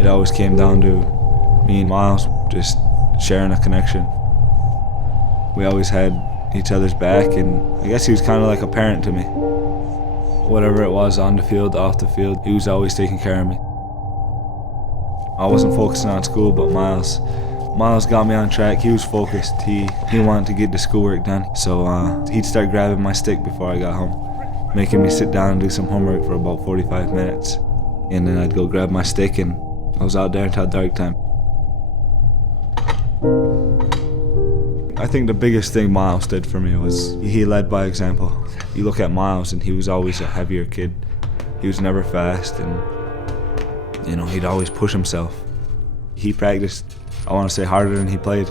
It always came down to me and Miles just sharing a connection. We always had each other's back, and I guess he was kind of like a parent to me. Whatever it was, on the field, off the field, he was always taking care of me. I wasn't focusing on school, but Miles got me on track. He was focused. He wanted to get the schoolwork done. So he'd start grabbing my stick before I got home, making me sit down and do some homework for about 45 minutes. And then I'd go grab my stick, and I was out there until dark time. I think the biggest thing Miles did for me was he led by example. You look at Miles, and he was always a heavier kid. He was never fast, and he'd always push himself. He practiced, I want to say, harder than he played.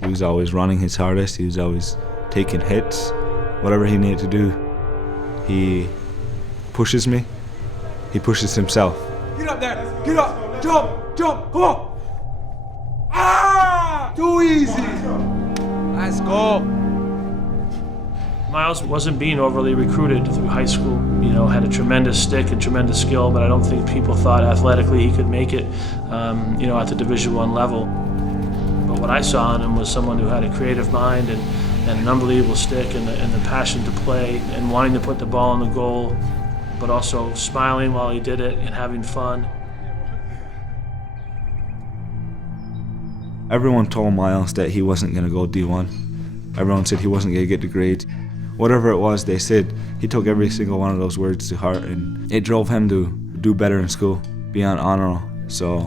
He was always running his hardest. He was always taking hits, whatever he needed to do. He pushes me. He pushes himself. Get up there! Get up! Jump! Jump! Come on! Ah! Too easy! Let's go! Miles wasn't being overly recruited through high school. Had a tremendous stick and tremendous skill, but I don't think people thought athletically he could make it, at the Division I level. But what I saw in him was someone who had a creative mind and an unbelievable stick and the passion to play and wanting to put the ball in the goal, but also smiling while he did it and having fun. Everyone told Miles that he wasn't going to go D1. Everyone said he wasn't going to get the grades. Whatever it was they said, he took every single one of those words to heart, and it drove him to do better in school, be on honor roll. So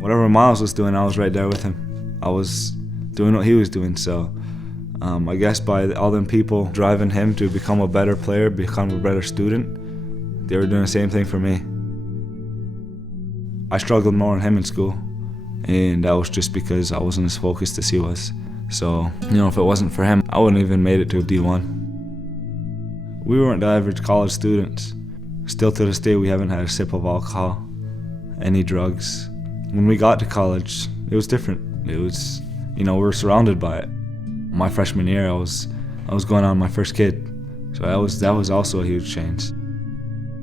whatever Miles was doing, I was right there with him. I was doing what he was doing, so I guess by all them people driving him to become a better player, become a better student, they were doing the same thing for me. I struggled more than him in school, and that was just because I wasn't as focused as he was. So, if it wasn't for him, I wouldn't even made it to D1. We weren't the average college students. Still to this day, we haven't had a sip of alcohol, any drugs. When we got to college, it was different. It was, we were surrounded by it. My freshman year, I was going on my first kid, so that was also a huge change.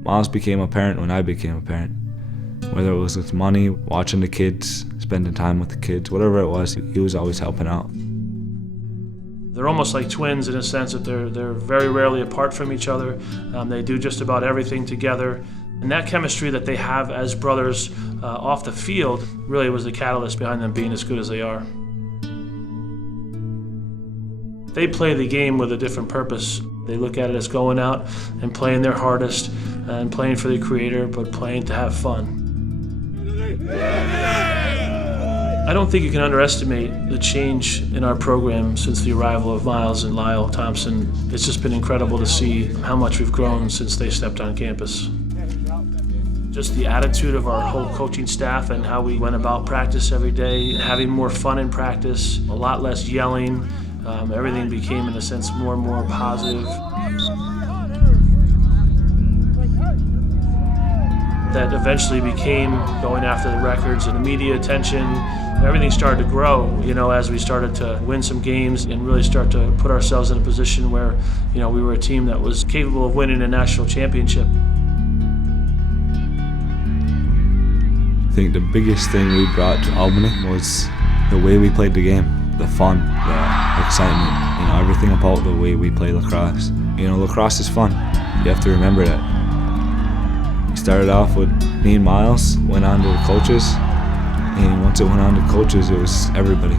Miles became a parent when I became a parent. Whether it was with money, watching the kids, spending time with the kids, whatever it was, he was always helping out. They're almost like twins in a sense that they're very rarely apart from each other. They do just about everything together. And that chemistry that they have as brothers off the field really was the catalyst behind them being as good as they are. They play the game with a different purpose. They look at it as going out and playing their hardest and playing for the creator, but playing to have fun. I don't think you can underestimate the change in our program since the arrival of Miles and Lyle Thompson. It's just been incredible to see how much we've grown since they stepped on campus. Just the attitude of our whole coaching staff and how we went about practice every day, having more fun in practice, a lot less yelling. Everything became, in a sense, more and more positive. That eventually became going after the records and the media attention. Everything started to grow, as we started to win some games and really start to put ourselves in a position where, we were a team that was capable of winning a national championship. I think the biggest thing we brought to Albany was the way we played the game, the fun, the excitement, everything about the way we play lacrosse. Lacrosse is fun. You have to remember that. We started off with me and Miles, went on to the coaches, and once it went on to coaches, it was everybody.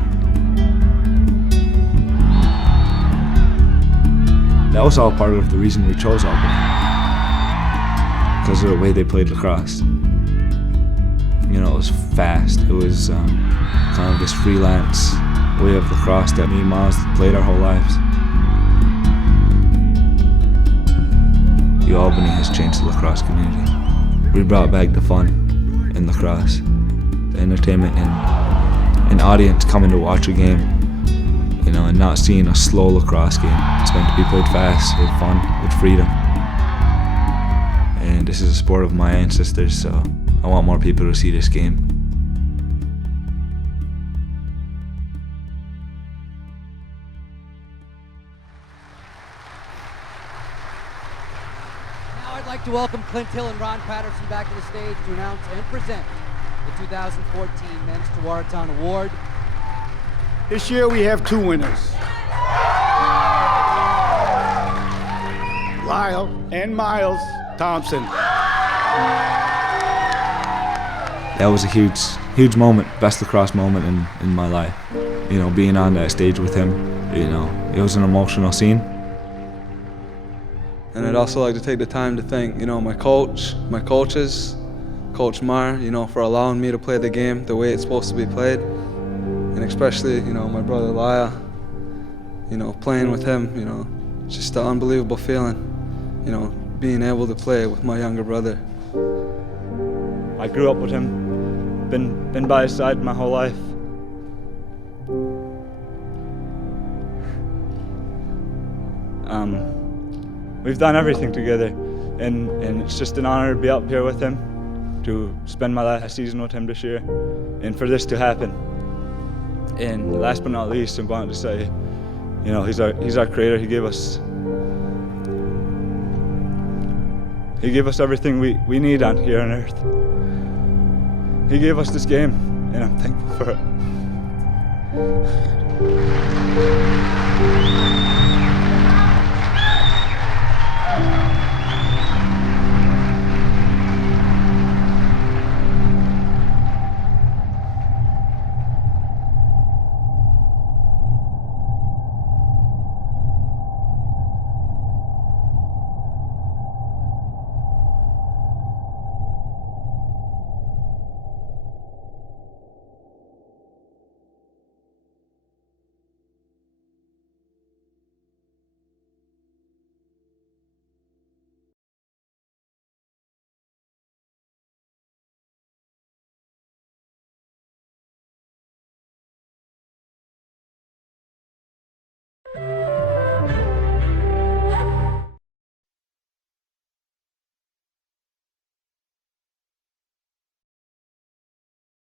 That was all part of the reason we chose Albany, because of the way they played lacrosse. It was fast. It was kind of this freelance way of lacrosse that me and Miles played our whole lives. Albany has changed the lacrosse community. We brought back the fun in lacrosse, the entertainment, and an audience coming to watch a game, and not seeing a slow lacrosse game. It's meant to be played fast, with fun, with freedom. And this is a sport of my ancestors, so I want more people to see this game. like to welcome Clint Hill and Ron Patterson back to the stage to announce and present the 2014 Men's Tewaaraton Award. This year we have two winners. Lyle and Miles Thompson. That was a huge moment, best lacrosse moment in my life. You know, being on that stage with him, you know, it was an emotional scene. And I'd also like to take the time to thank, you know, my coaches, Coach Marr, you know, for allowing me to play the game the way it's supposed to be played. And especially, you know, my brother Lyle, you know, playing with him, you know, just an unbelievable feeling, you know, being able to play with my younger brother. I grew up with him, been by his side my whole life. We've done everything together, and it's just an honor to be up here with him, to spend my last season with him this year, and for this to happen. And last but not least, I'm going to say, you know, he's our creator. He gave us everything we need on here on earth. He gave us this game, and I'm thankful for it.